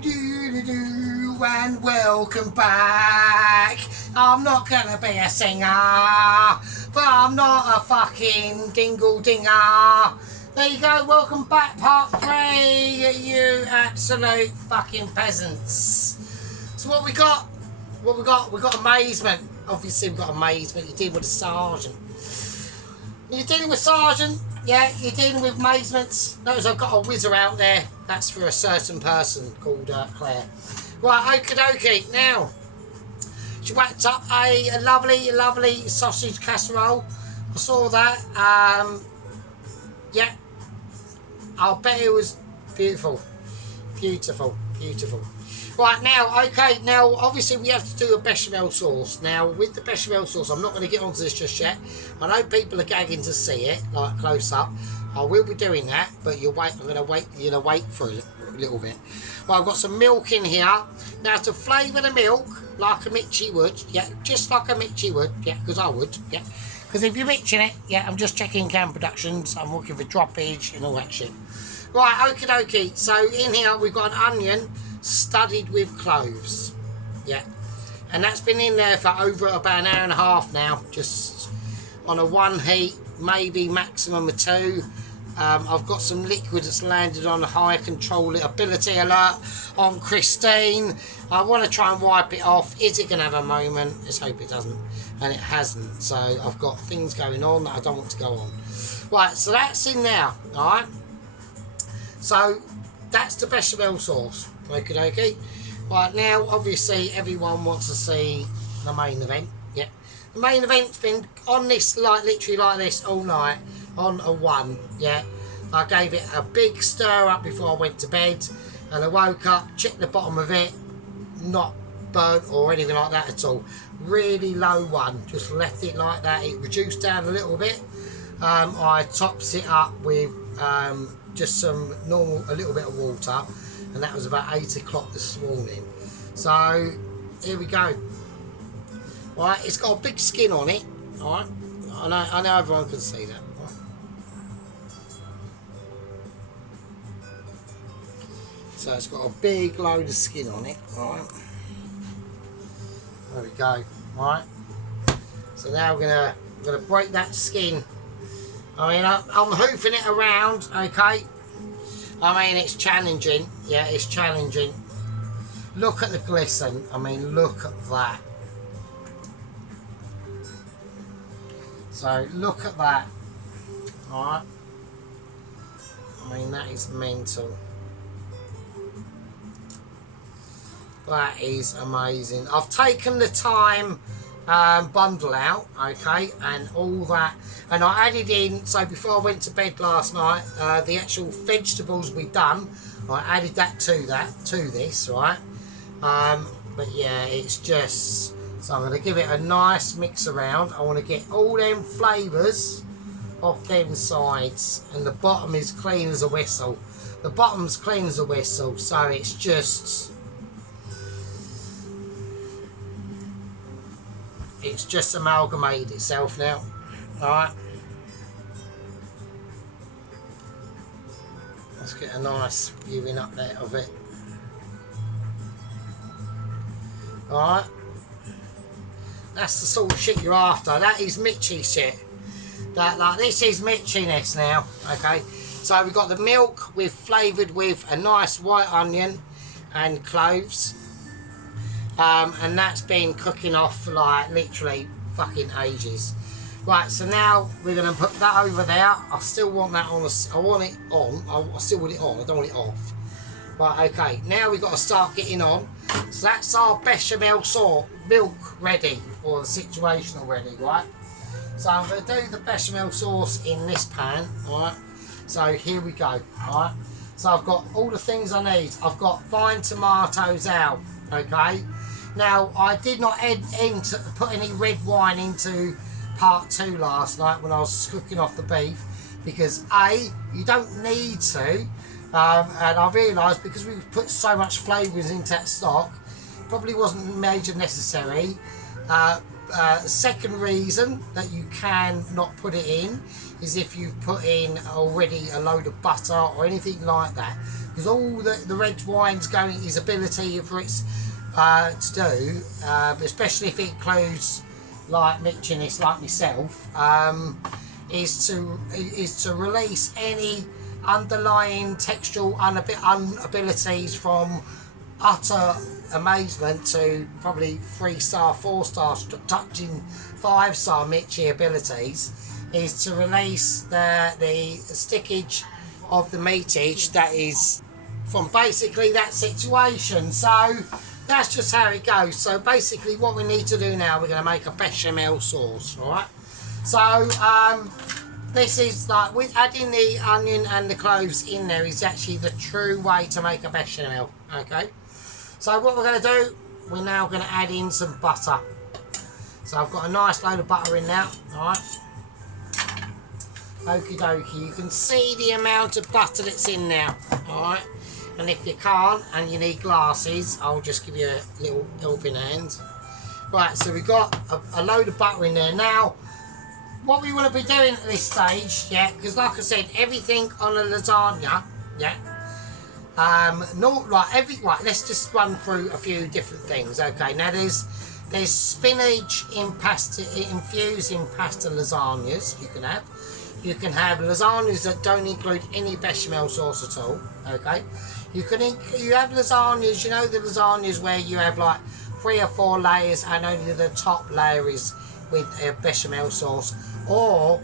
And welcome back. I'm not gonna be a singer, but I'm not a fucking dingle dinger. There you go, welcome back, part 3, you absolute fucking peasants. So what we got? We got amazement. Obviously we've got amazement. You're dealing with a sergeant. You're dealing with sergeant. Yeah, you're dealing with amazements. Notice I've got a whizzer out there. That's for a certain person called Claire. Right, okie dokie. Now, she whacked up a lovely sausage casserole. I saw that. Yeah. I'll bet it was beautiful. Beautiful. Right, now, okay, now, obviously we have to do a bechamel sauce. Now, with the bechamel sauce, I'm not going to get onto this just yet. I know people are gagging to see it, like, close up. I will be doing that, but you're going to wait for a little bit. Well, I've got some milk in here. Now, to flavour the milk, like a Mitchie would, yeah, just like a Mitchie would, yeah, because I would, yeah. Because if you're Mitching it, yeah, I'm just checking Cam Productions, I'm looking for droppage and all that shit. Right, okie dokie. So, in here, we've got an onion studded with cloves, yeah, and that's been in there for over about an hour and a half now, just on a 1 heat, maybe maximum of 2. I've got some liquid that's landed on a high control ability alert on Christine. I want to try and wipe it off. Is it going to have a moment? Let's hope it doesn't, and it hasn't. So I've got things going on that I don't want to go on. Right, so that's in there. All right, so that's the bechamel sauce. Okie dokie. Right, now obviously everyone wants to see the main event. Yeah, the main event's been on this, like literally like this all night, on a 1. Yeah, I gave it a big stir up before I went to bed, and I woke up, checked the bottom of it, not burnt or anything like that at all. Really low 1, just left it like that. It reduced down a little bit. I tops it up with just some normal, a little bit of water. And that was about 8 o'clock this morning. So here we go. Right, it's got a big skin on it. Alright, I know everyone can see that. Right. So it's got a big load of skin on it. Alright, there we go. Right, so now we're gonna break that skin. I mean, I'm hoofing it around. Okay. I mean, it's challenging. Yeah, it's challenging. Look at the glisten. I mean, look at that. So, look at that. Alright. I mean, that is mental. That is amazing. I've taken the thyme bundle out, okay, and all that, and I added in, so before I went to bed last night, the actual vegetables we've done, I added that to this, right, but yeah, it's just, so I'm going to give it a nice mix around. I want to get all them flavours off them sides, and the bottom is clean as a whistle. The bottom's clean as a whistle, so it's just amalgamated itself now. Alright, let's get a nice viewing up there of it. Alright, that's the sort of shit you're after. That is Mitchie shit. This is Mitchiness now. Okay, so we've got the milk with flavoured with a nice white onion and cloves. And that's been cooking off for like literally fucking ages. Right, so now we're going to put that over there. I still want that on. I want it on. I still want it on. I don't want it off. Right, okay. Now we've got to start getting on. So that's our bechamel sauce, milk ready, or the situational ready, right? So I'm going to do the bechamel sauce in this pan, right? So here we go, right? So I've got all the things I need. I've got fine tomatoes out, okay? Now, I did not put any red wine into part 2 last night when I was cooking off the beef, because A, you don't need to, and I realised because we put so much flavours into that stock, probably wasn't major necessary, second reason that you can not put it in is if you've put in already a load of butter or anything like that, because all the red wine's going, his ability for its to do, especially if it includes like mixinists like myself, is to release any underlying textual inabilities from utter amazement to probably 3-star, 4-star, touching 5-star Mitchy abilities, is to release the stickage of the meatage that is from basically that situation. So that's just how it goes. So basically what we need to do now, we're going to make a bechamel sauce, alright? So this is like, with adding the onion and the cloves in there is actually the true way to make a bechamel, okay? So what we're going to do, we're now going to add in some butter. So I've got a nice load of butter in now, alright? Okie dokie, you can see the amount of butter that's in now, alright? And if you can't and you need glasses, I'll just give you a little helping hand. Right, so we've got a load of butter in there. Now, what we want to be doing at this stage, yeah, because like I said, everything on a lasagna, yeah, right, let's just run through a few different things. Okay, now there's spinach in pasta, infused in pasta lasagnas you can have. You can have lasagnas that don't include any bechamel sauce at all, okay? You have lasagnas, you know the lasagnas where you have like 3 or 4 layers and only the top layer is with a bechamel sauce, or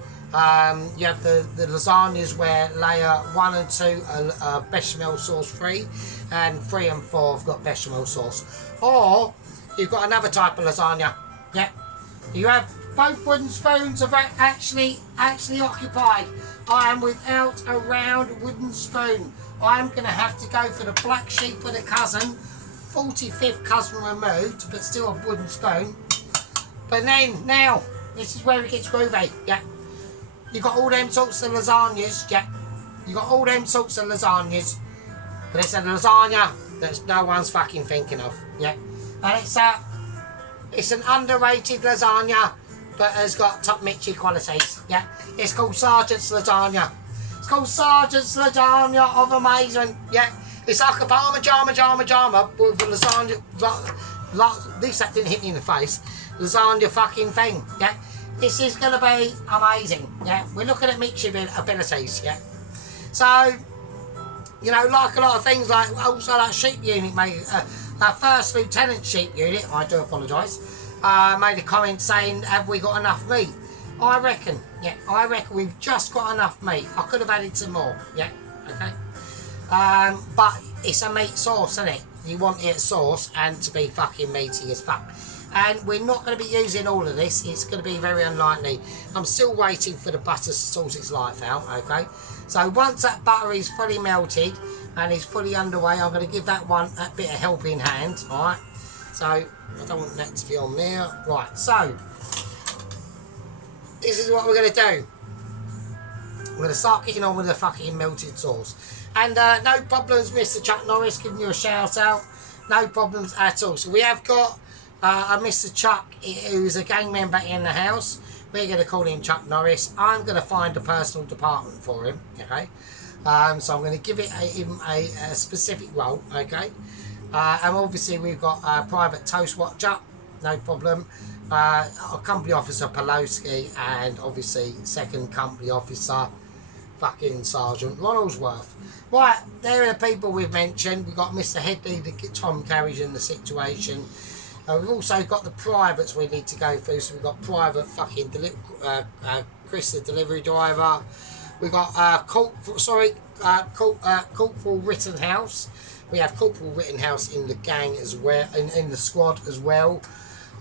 you have the lasagnas where layer 1 and 2 are bechamel sauce free and 3 and 4 have got bechamel sauce, or you've got another type of lasagna, yeah, you have both wooden spoons are actually occupied. I am without a round wooden spoon. I am going to have to go for the black sheep of the cousin, 45th cousin removed, but still a wooden spoon. But then, now, this is where it gets groovy, yeah. You got all them sorts of lasagnas, yeah. You got all them sorts of lasagnas, but it's a lasagna that no one's fucking thinking of, yeah. And it's an underrated lasagna, but has got top Mitchy qualities, yeah. It's called Sergeant's Lasagna. It's called Sergeant's Lasagna of amazement, yeah. It's like a parma with a lasagna, at least that didn't hit me in the face, lasagna fucking thing, yeah. This is going to be amazing, yeah. We're looking at Mitchy abilities, yeah. So, you know, like a lot of things, like also that sheep unit, mate, that first lieutenant sheep unit, I do apologise, made a comment saying, have we got enough meat? I reckon we've just got enough meat. I could have added some more, yeah, okay. But it's a meat sauce, isn't it? You want it sauce and to be fucking meaty as fuck. And we're not going to be using all of this. It's going to be very unlikely. I'm still waiting for the butter to sort its life out, okay? So once that butter is fully melted and is fully underway, I'm going to give that one a bit of helping hand, alright? So, I don't want that to be on there. Right, so, this is what we're going to do. We're going to start getting on with the fucking melted sauce. And no problems, Mr. Chuck Norris, giving you a shout out. No problems at all. So we have got a Mr. Chuck, who's a gang member in the house. We're going to call him Chuck Norris. I'm going to find a personal department for him, okay? So I'm going to give him a specific role, okay? And obviously we've got a private toast watcher, no problem. A company officer, Paloski, and obviously second company officer, fucking Sergeant Ronaldsworth. Right, there are the people we've mentioned. We've got Mr. Headley, the Tom carries in the situation. We've also got the privates we need to go through. So we've got private fucking Chris, the delivery driver. We've got Corporal Rittenhouse. We have Corporal Rittenhouse in the gang as well, in the squad as well.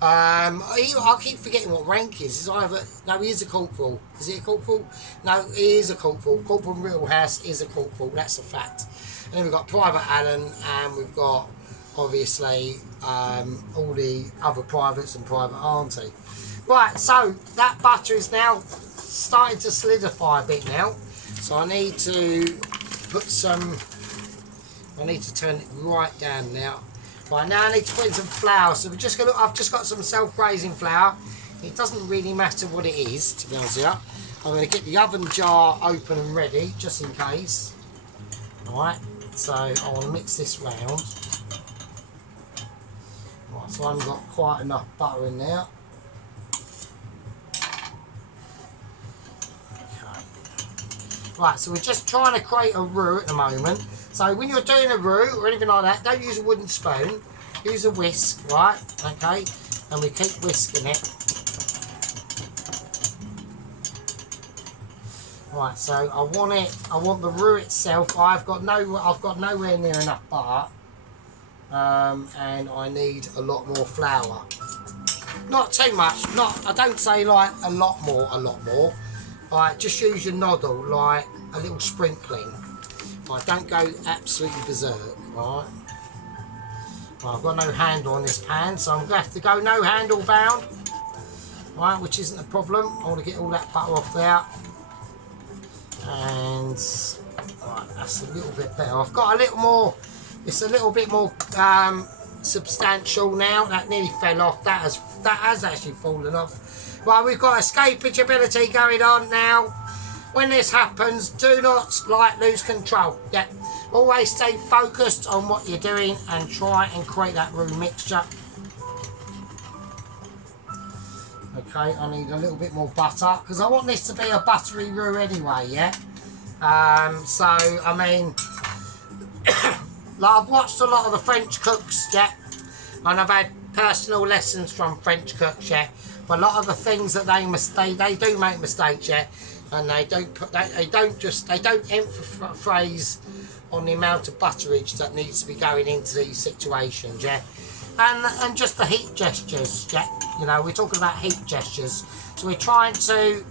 I keep forgetting what rank is. No, he is a corporal. Is he a corporal? No, he is a corporal. Corporal Rittenhouse is a corporal. That's a fact. And then we've got Private Allen, and we've got obviously all the other privates and Private Auntie. Right, so that butter is now starting to solidify a bit now. So I need to put some. I need to turn it right down now. Right, now I need to put in some flour. So I've just got some self-raising flour. It doesn't really matter what it is, to be honest with you. I'm going to get the oven jar open and ready, just in case. Alright, so I want to mix this round. Right, so I've got quite enough butter in there. Okay. Right, so we're just trying to create a roux at the moment. So when you're doing a roux or anything like that, don't use a wooden spoon. Use a whisk, right? Okay, and we keep whisking it. Right, so I want the roux itself. I've got nowhere near enough butter, and I need a lot more flour. Not too much. I don't say like a lot more. Right, just use your noddle, like a little sprinkling. Right, don't go absolutely berserk. Right. Well, I've got no handle on this pan, so I'm going to have to go no handle bound. Right, which isn't a problem. I want to get all that butter off there. And right, that's a little bit better. I've got a little more, it's a little bit more substantial now. That nearly fell off. That has actually fallen off. Right, we've got escapage ability going on now. When this happens, do not lose control. Yeah, always stay focused on what you're doing and try and create that roux mixture. Okay, I need a little bit more butter because I want this to be a buttery roux anyway, yeah? So, I mean, I've watched a lot of the French cooks, yeah? And I've had personal lessons from French cooks, yeah? But a lot of the things that they do make mistakes, yeah? And they don't emphasize on the amount of butterage that needs to be going into these situations, yeah? And just the heat gestures, yeah? You know, we're talking about heat gestures. So we're trying to,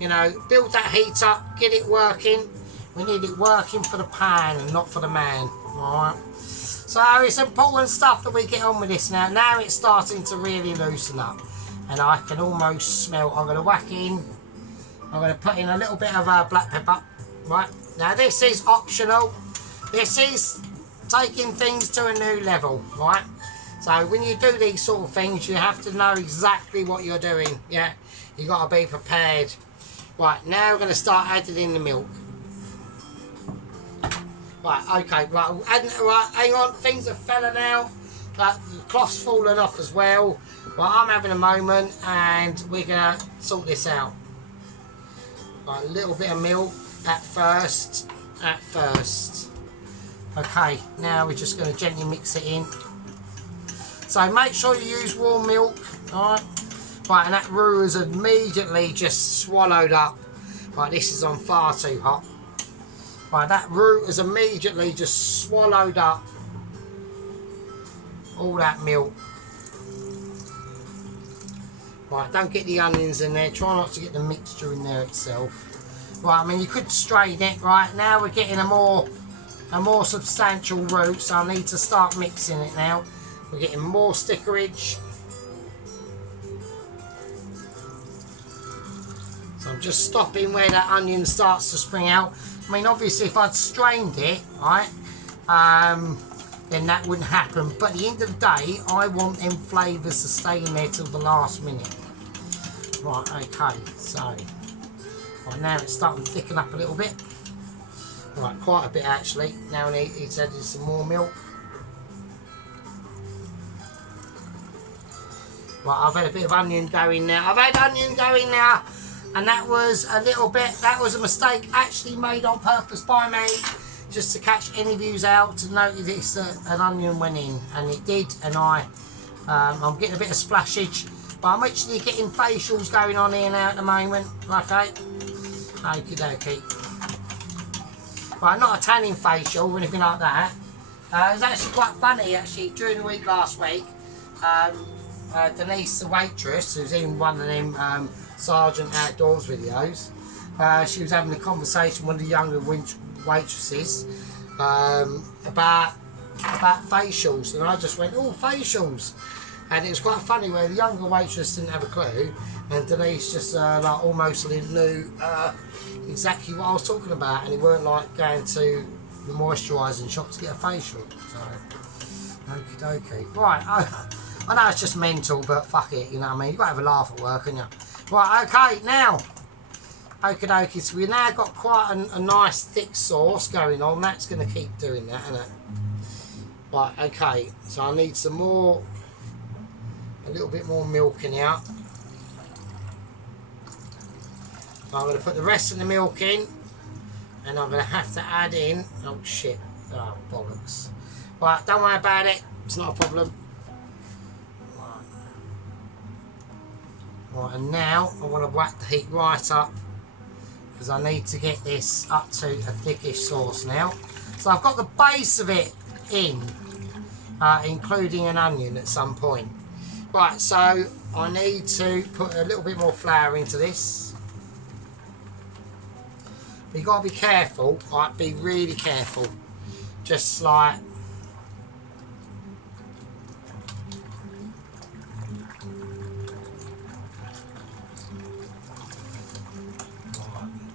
you know, build that heat up, get it working. We need it working for the pan and not for the man, alright? So it's important stuff that we get on with this now. Now it's starting to really loosen up. And I can almost smell, I'm going to whack in, I'm going to put in a little bit of black pepper, right? Now this is optional. This is taking things to a new level, right? So when you do these sort of things, you have to know exactly what you're doing, yeah? You got to be prepared. Right, now we're going to start adding in the milk. Right, okay, right, hang on, things have fallen out. The cloth's fallen off as well. Right, I'm having a moment and we're going to sort this out. Right, a little bit of milk at first. Okay, now we're just going to gently mix it in. So make sure you use warm milk, alright? Right, and that roux is immediately just swallowed up. Right, this is on far too hot. Right, that roux is immediately just swallowed up all that milk. Right, don't get the onions in there. Try not to get the mixture in there itself. Right, I mean, you could strain it. Right, now we're getting a more substantial roux, so I need to start mixing it now. We're getting more stickerage. So I'm just stopping where that onion starts to spring out. I mean, obviously, if I'd strained it, right, then that wouldn't happen. But at the end of the day, I want them flavours to stay in there till the last minute. Right, okay, so right, now it's starting to thicken up a little bit. Right, quite a bit actually. Now it's added some more milk. Right, I've had a bit of onion going now. I've had onion going now, and that was a little bit, that was a mistake actually made on purpose by me, just to catch any views out, to notice that an onion went in, and it did, and I'm getting a bit of splashage, but I'm actually getting facials going on here now at the moment, okay? Okie dokie. Right, not a tanning facial or anything like that. It was actually quite funny actually, during the week last week, Denise, the waitress, who's in one of them Sergeant Outdoors videos, she was having a conversation with one of the younger waitresses about facials, and I just went, oh, facials, and it was quite funny where the younger waitress didn't have a clue, and Denise just like almost knew exactly what I was talking about, and it weren't like going to the moisturising shop to get a facial. So, okie dokie. Right, I know it's just mental, but fuck it, you know what I mean? You've got to have a laugh at work, haven't you? Right, okay, now. Okie dokie, so we've now got quite a nice thick sauce going on. That's going to keep doing that, isn't it? Right, okay, so I need some more, a little bit more milking out. So I'm going to put the rest of the milk in, and I'm going to have to add in, oh shit, oh bollocks. Right, don't worry about it, it's not a problem. Right, and now I want to whack the heat right up, because I need to get this up to a thickish sauce now. So I've got the base of it in, including an onion at some point. Right, so I need to put a little bit more flour into this. But you've got to be careful, right, be really careful. Just like,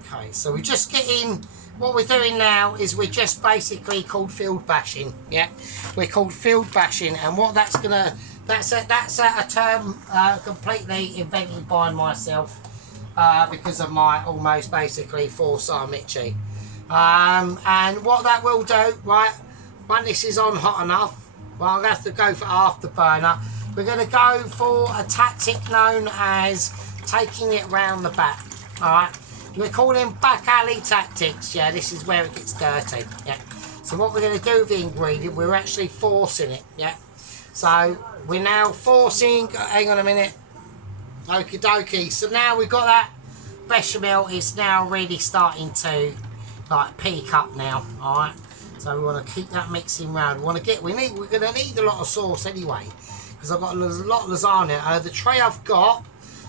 okay, so we're just getting, what we're doing now is we're just basically called field bashing, yeah? We're called field bashing, and what that's gonna, that's a term completely invented by myself because of my almost basically foresight Mitchie. And what that will do, right, when this is on hot enough, well, I'll have to go for afterburner. We're gonna go for a tactic known as taking it round the back, all right? We're calling back alley tactics, yeah, this is where it gets dirty, yeah. So what we're going to do with the ingredient, we're actually forcing it, yeah. So we're now forcing, hang on a minute, okie dokie. So now we've got that bechamel is now really starting to like peak up now, alright. So we want to keep that mixing round. We're going to need a lot of sauce anyway, because I've got a lot of lasagna. The tray I've got,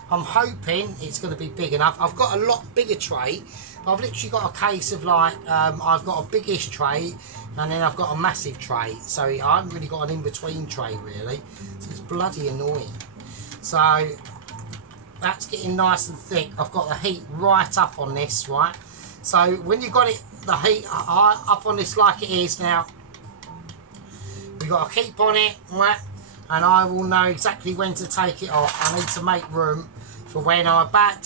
I'm hoping it's going to be big enough. I've got a lot bigger tray. I've literally got a case of like, I've got a biggish tray, and then I've got a massive tray. So I haven't really got an in-between tray really. So it's bloody annoying. So that's getting nice and thick. I've got the heat right up on this, right? So when you've got it, the heat up on this like it is now, we've got to keep on it, right? And I will know exactly when to take it off. I need to make room for when we're about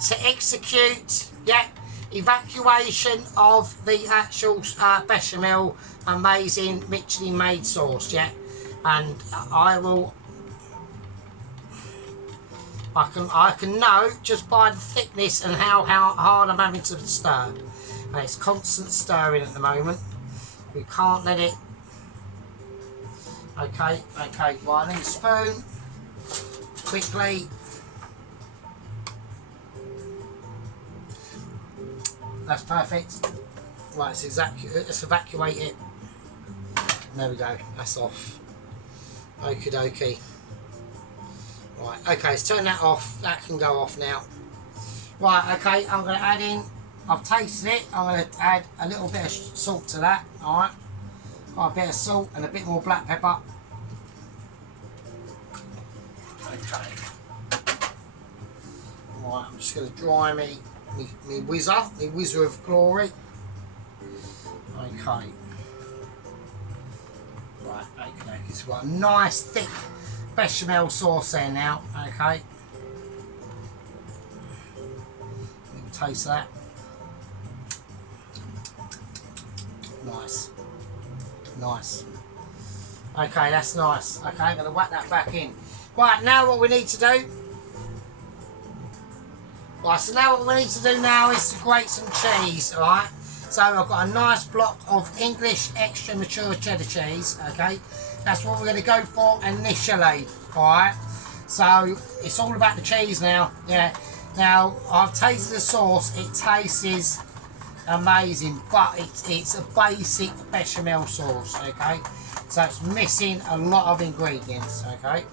to execute, yeah, evacuation of the actual bechamel amazing Michelin made sauce, yeah. And I can know just by the thickness and how hard I'm having to stir. And it's constant stirring at the moment. We can't let it. Okay, well, I need a spoon, quickly. That's perfect. Right, let's evacuate it. There we go, that's off. Okie dokie. Right, okay, let's turn that off. That can go off now. Right, okay, I'm going to add in, I've tasted it, I'm going to add a little bit of salt to that, alright. Got a bit of salt and a bit more black pepper. Okay. Right, I'm just going to dry me whizzer of glory. Okay. Right, okay. It's got a nice thick bechamel sauce there now. Okay. Taste that. Nice. Nice. Okay, that's nice. Okay, I'm going to whack that back in. Right, now what we need to do. Right, so now what we need to do now is to grate some cheese, alright? So I've got a nice block of English extra mature cheddar cheese, okay? That's what we're going to go for initially, alright? So it's all about the cheese now, yeah. Now, I've tasted the sauce, it tastes amazing, but it's a basic bechamel sauce, okay? So it's missing a lot of ingredients, okay?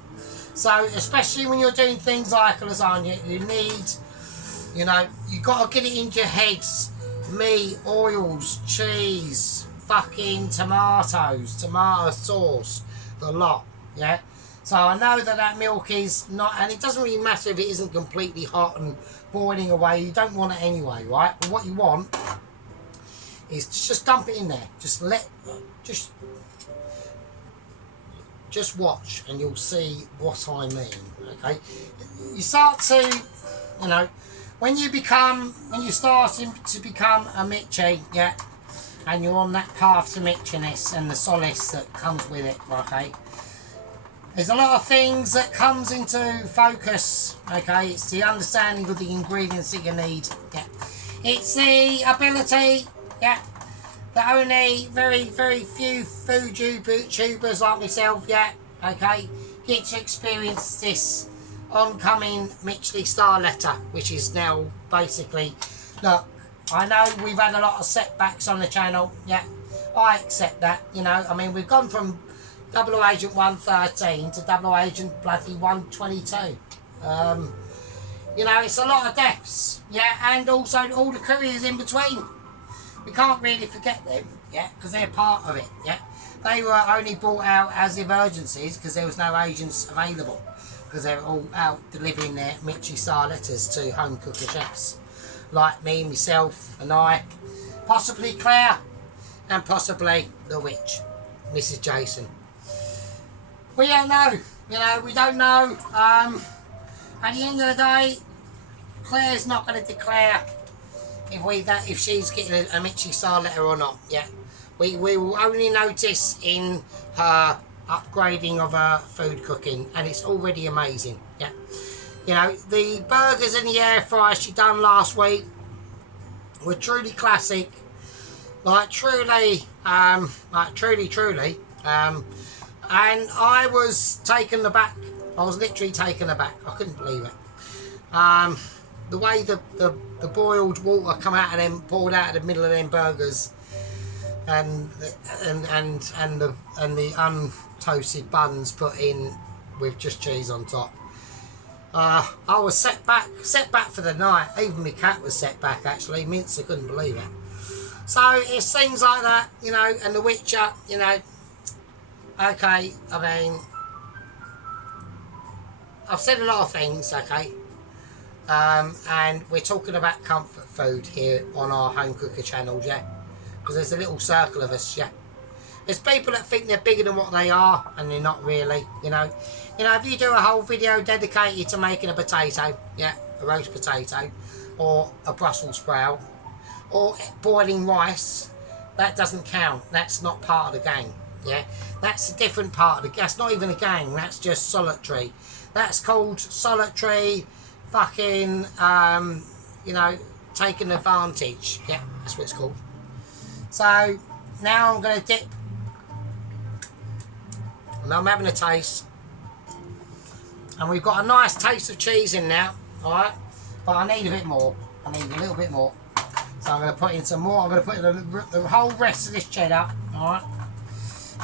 So, especially when you're doing things like a lasagna, you need, you know, you've got to get it into your heads. Meat, oils, cheese, fucking tomatoes, tomato sauce, the lot, yeah? So I know that milk is not, and it doesn't really matter if it isn't completely hot and boiling away. You don't want it anyway, right? But what you want is just dump it in there. Just just watch and you'll see what I mean. Okay, you start to, you know, when you're starting to become a Mitchie, yeah, and you're on that path to Mitchiness and the solace that comes with it, okay. There's a lot of things that comes into focus, okay. It's the understanding of the ingredients that you need, yeah. It's the ability, yeah, that only very, very few food YouTubers like myself, yeah, okay, get to experience this oncoming Mitchley Star Letter, which is now basically, look, I know we've had a lot of setbacks on the channel, yeah, I accept that, you know, I mean, we've gone from Double Agent 113 to Double Agent bloody 122. You know, it's a lot of deaths, yeah, and also all the couriers in between. We can't really forget them, yeah, because they're part of it, yeah. They were only brought out as emergencies because there was no agents available, because they were all out delivering their Mitchy Star letters to home cooker chefs, like me, myself, and I, possibly Claire, and possibly the witch, Mrs. Jason. We don't know, you know, we don't know. At the end of the day, Claire's not going to declare if she's getting a Mitchy Star letter or not. Yeah, we will only notice in her upgrading of her food cooking, and it's already amazing. Yeah, you know, the burgers in the air fryer she done last week were truly classic, like truly, truly. And I was taken aback. I was literally taken aback. I couldn't believe it. The way the boiled water come out of them, poured out of the middle of them burgers, and the untoasted buns put in with just cheese on top. I was set back for the night. Even my cat was set back actually. Mince, I couldn't believe it. So it's things like that, you know, and the Witcher, you know. Okay, I mean, I've said a lot of things, okay. And we're talking about comfort food here on our home cooker channel, yeah, because there's a little circle of us, yeah. There's people that think they're bigger than what they are, and they're not really, you know. If you do a whole video dedicated to making a potato, yeah, a roast potato, or a Brussels sprout, or boiling rice, that doesn't count. That's not part of the game, yeah. That's a different part of the. That's not even a game. That's just solitary. That's called solitary. Fucking, you know, taking advantage. Yeah, that's what it's called. So now I'm going to dip, and I'm having a taste, and we've got a nice taste of cheese in now. All right, but I need a bit more. I need a little bit more. So I'm going to put in some more. I'm going to put in the whole rest of this cheddar. All right,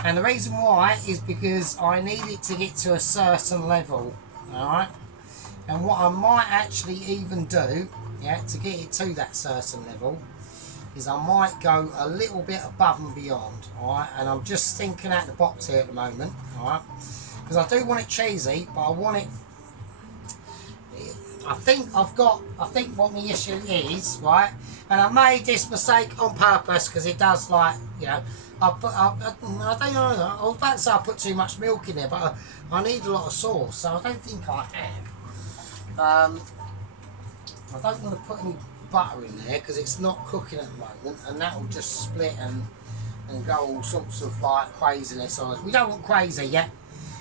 and the reason why is because I need it to get to a certain level. All right. And what I might actually even do, yeah, to get it to that certain level, is I might go a little bit above and beyond, alright? And I'm just thinking out the box here at the moment, alright? Because I do want it cheesy, but I want it... I think what my issue is, right? And I made this mistake on purpose, because it does, like, you know, I don't know, I was about to say I put too much milk in there, but I need a lot of sauce, so I don't think I have. I don't want to put any butter in there because it's not cooking at the moment, and that will just split and go all sorts of like craziness on us. We don't want crazy yet.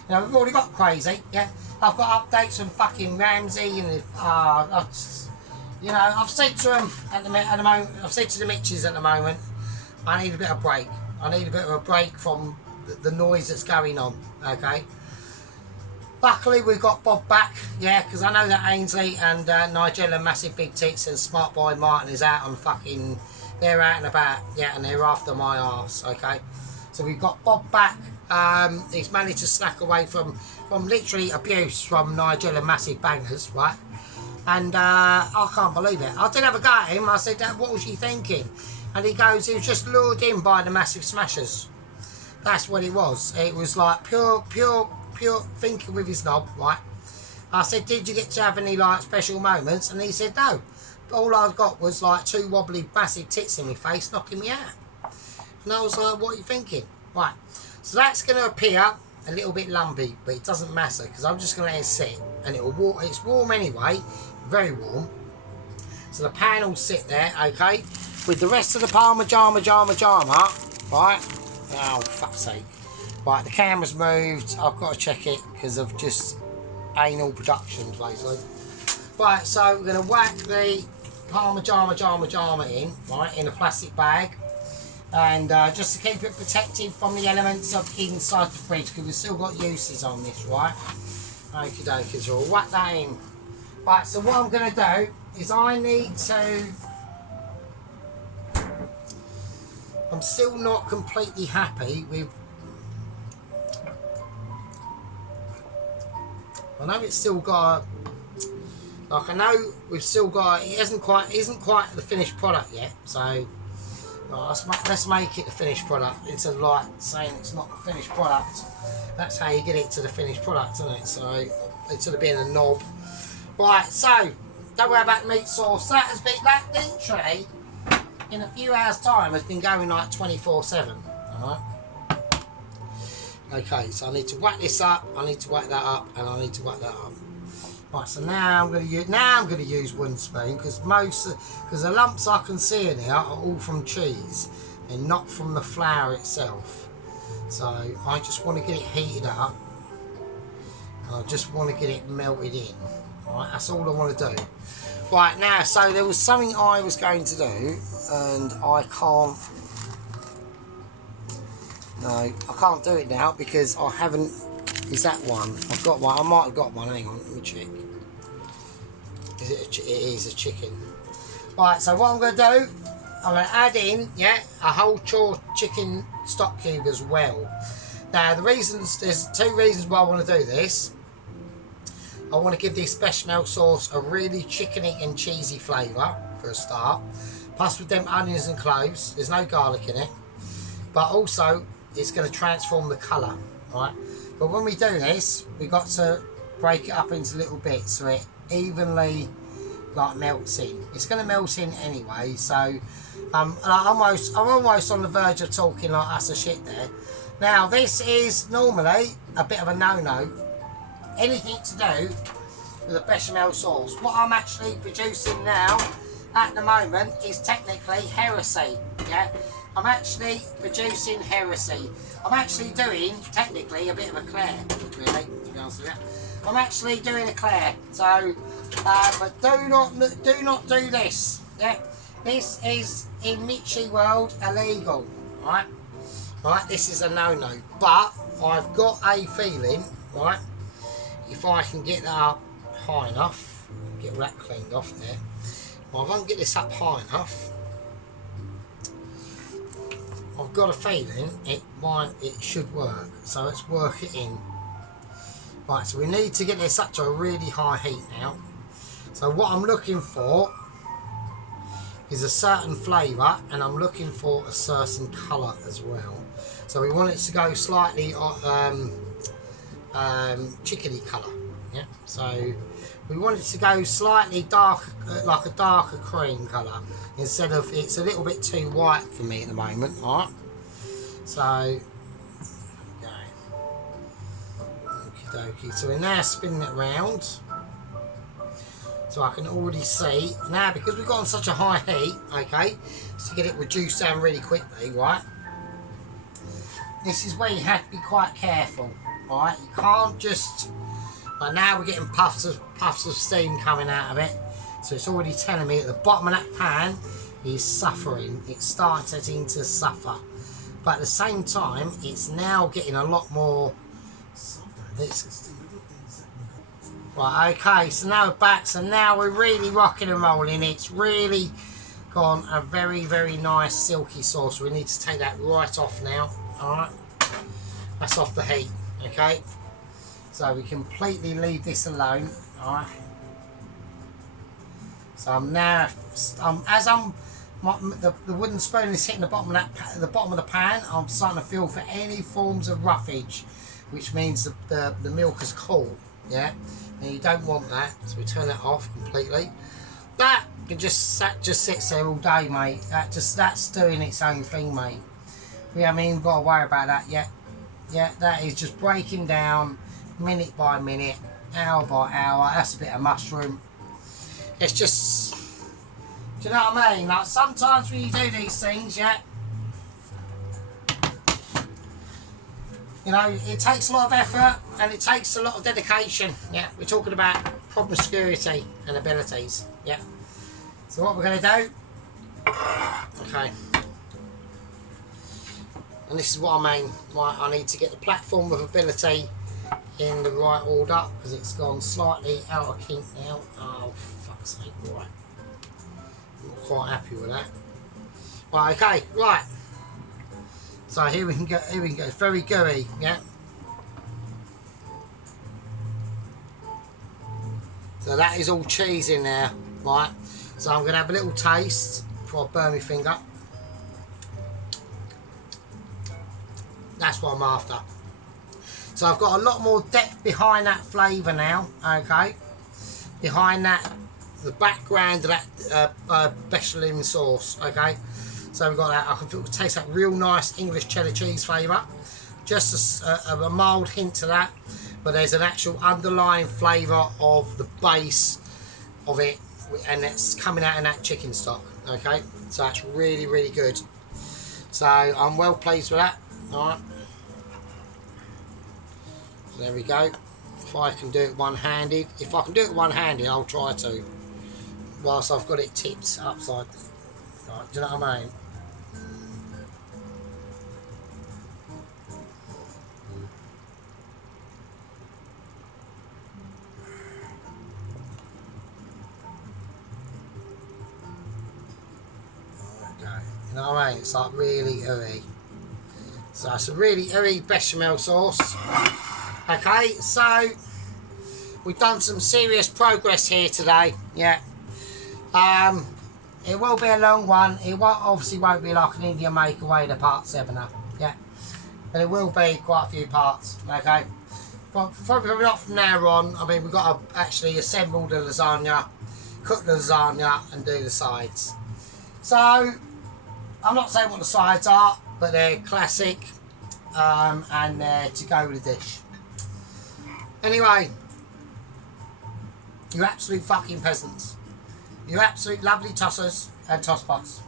You know, we've already got crazy, yeah. I've got updates from fucking Ramsey and you know, I've said to them at the moment, I've said to the Mitches at the moment, I need a bit of break. I need a bit of a break from the noise that's going on, okay. Luckily we've got Bob back, yeah, because I know that Ainsley and Nigella Massive Big Tits and Smart Boy Martin is out on fucking, they're out and about, yeah, and they're after my arse, okay. So we've got Bob back. He's managed to snack away from literally abuse from Nigella Massive Bangers, right? And I can't believe it. I did have a go at him. I said, what was he thinking? And he goes, he was just lured in by the Massive Smashers. That's what it was. It was like pure thinking with his knob, right? I said, did you get to have any like special moments? And he said, no. All I got was like two wobbly massive tits in my face knocking me out. And I was like, what are you thinking? Right, so that's going to appear a little bit lumpy, but it doesn't matter because I'm just going to let it sit, and it will warm. It's warm anyway, very warm. So the pan will sit there, okay, with the rest of the Parmigiano, right? Oh, fuck's sake. Right, the camera's moved. I've got to check it because of just anal productions, basically. Right, so we're going to whack the Parmigiano in, right, in a plastic bag. And just to keep it protected from the elements of inside the fridge, because we've still got uses on this, right? Okie dokie, so we'll whack that in. Right, so what I'm going to do is I need to... I'm still not completely happy with... I know it's still got... Like, I know we've still got... It isn't quite the finished product yet, so... let's make it the finished product instead of like saying it's not the finished product. That's how you get it to the finished product, isn't it? So instead of being a knob. Right, so don't worry about the meat sauce. That has been, that literally in a few hours time has been going like 24/7. Alright. Okay, so I need to whack this up, I need to whack that up, and I need to whack that up. Right, so now I'm going to use wooden spoon because the lumps I can see in here are all from cheese and not from the flour itself. So I just want to get it heated up. I just want to get it melted in. Right, that's all I want to do. Right, now, so there was something I was going to do and I can't. No, I can't do it now because I haven't. Is that one? I've got one. I might have got one. Hang on, let me check. It is a chicken. Right, so what I'm going to do, I'm going to add in, yeah, a whole chicken stock cube as well. Now, there's two reasons why I want to do this. I want to give this bechamel sauce a really chickeny and cheesy flavour for a start. Plus with them onions and cloves, there's no garlic in it. But also, it's going to transform the colour, right? But when we do this, we've got to break it up into little bits so it evenly like melts in. It's going to melt in anyway, so I'm almost on the verge of talking like us a shit there. Now this is normally a bit of a no-no. Anything to do with a bechamel sauce. What I'm actually producing now at the moment is technically heresy. Yeah, I'm actually producing heresy. I'm actually doing technically a bit of a Claire, really, to be honest with you. I'm actually doing a Claire, so but do not do this. Yeah, this is in Michi world illegal, right? Right, this is a no-no. But I've got a feeling, right? If I can get that up high enough, get all that cleaned off there. Well, if I can get this up high enough, I've got a feeling it should work. So let's work it in. Right, so we need to get this up to a really high heat now. So what I'm looking for is a certain flavour, and I'm looking for a certain colour as well. So we want it to go slightly chickeny colour. Yeah. So we want it to go slightly dark, like a darker cream colour, instead of, it's a little bit too white for me at the moment. Alright. So so we're now spinning it round, so I can already see now, because we've got on such a high heat, okay, to get it reduced down really quickly, right? This is where you have to be quite careful, right? You can't just, but now we're getting puffs of steam coming out of it, so it's already telling me at the bottom of that pan is suffering. It's starting to suffer, but at the same time, it's now getting a lot more. Right, okay, so now we're back, so now we're really rocking and rolling. It's really gone a very, very nice silky sauce. We need to take that right off now. Alright, that's off the heat, okay, so we completely leave this alone. Alright, so I'm now, the wooden spoon is hitting the bottom of the pan, I'm starting to feel for any forms of roughage, which means the milk is cool, yeah, and you don't want that, so we turn that off completely. That just sits there all day, mate. That's doing its own thing, mate. We haven't even got to worry about that yet. Yeah, that is just breaking down minute by minute, hour by hour. That's a bit of mushroom. It's just, do you know what I mean? Like sometimes when you do these things, yeah, you know, it takes a lot of effort and it takes a lot of dedication. Yeah, we're talking about promiscuity and abilities. Yeah. So what we're going to do, okay, and this is what I mean. Right, I need to get the platform of ability in the right order because it's gone slightly out of kink now. Oh, fuck's sake! Right, I'm not quite happy with that. Right, okay, right. So here we can go. Here we can go. It's very gooey. Yeah. So that is all cheese in there, right? So I'm going to have a little taste before I burn my finger. That's what I'm after. So I've got a lot more depth behind that flavour now, okay? Behind that, the background of that bechamel sauce, okay? So we've got that. I can taste that real nice English cheddar cheese flavour. Just a mild hint to that. But there's an actual underlying flavour of the base of it, and it's coming out in that chicken stock. Okay, so that's really, really good. So I'm well pleased with that. All right, so there we go. If I can do it one-handed, I'll try to. Whilst I've got it tipped upside. Right, do you know what I mean? You know what I mean? It's like really ooey. So it's a really ooey bechamel sauce. Okay, so we've done some serious progress here today. Yeah. It will be a long one. It obviously won't be like an Indian make away the part 7er. Yeah. But it will be quite a few parts. Okay. But probably not from now on. I mean, we've got to actually assemble the lasagna, cook the lasagna, and do the sides. So I'm not saying what the sides are, but they're classic and they're to go with the dish. Anyway, you absolute fucking peasants. You absolute lovely tossers and tosspots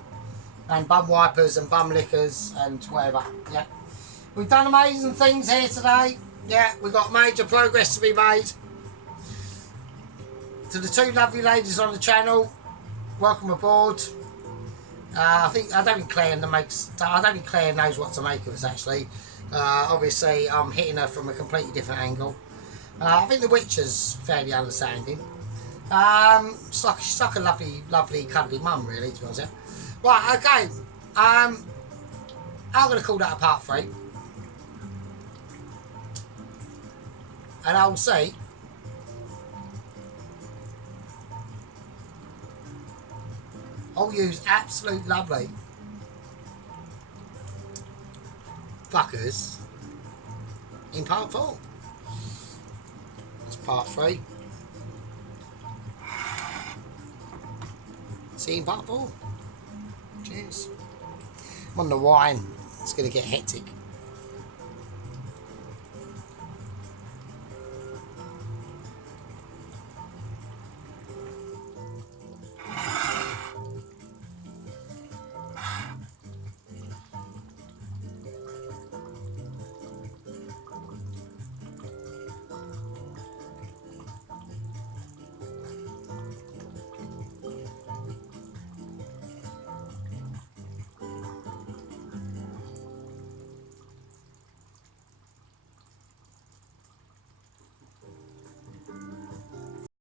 and bum wipers and bum lickers and whatever. Yeah, we've done amazing things here today. Yeah, we've got major progress to be made. To the two lovely ladies on the channel, welcome aboard. I don't think Claire knows what to make of us actually. Obviously, I'm hitting her from a completely different angle. I think the Witcher's fairly understanding. She's like a lovely, cuddly mum, really, to be honest. Right, okay. I'm going to call that a part 3. And I'll see. I'll use absolute lovely fuckers in part 4. That's part 3. See you in part 4. Cheers. I'm on the wine. It's going to get hectic.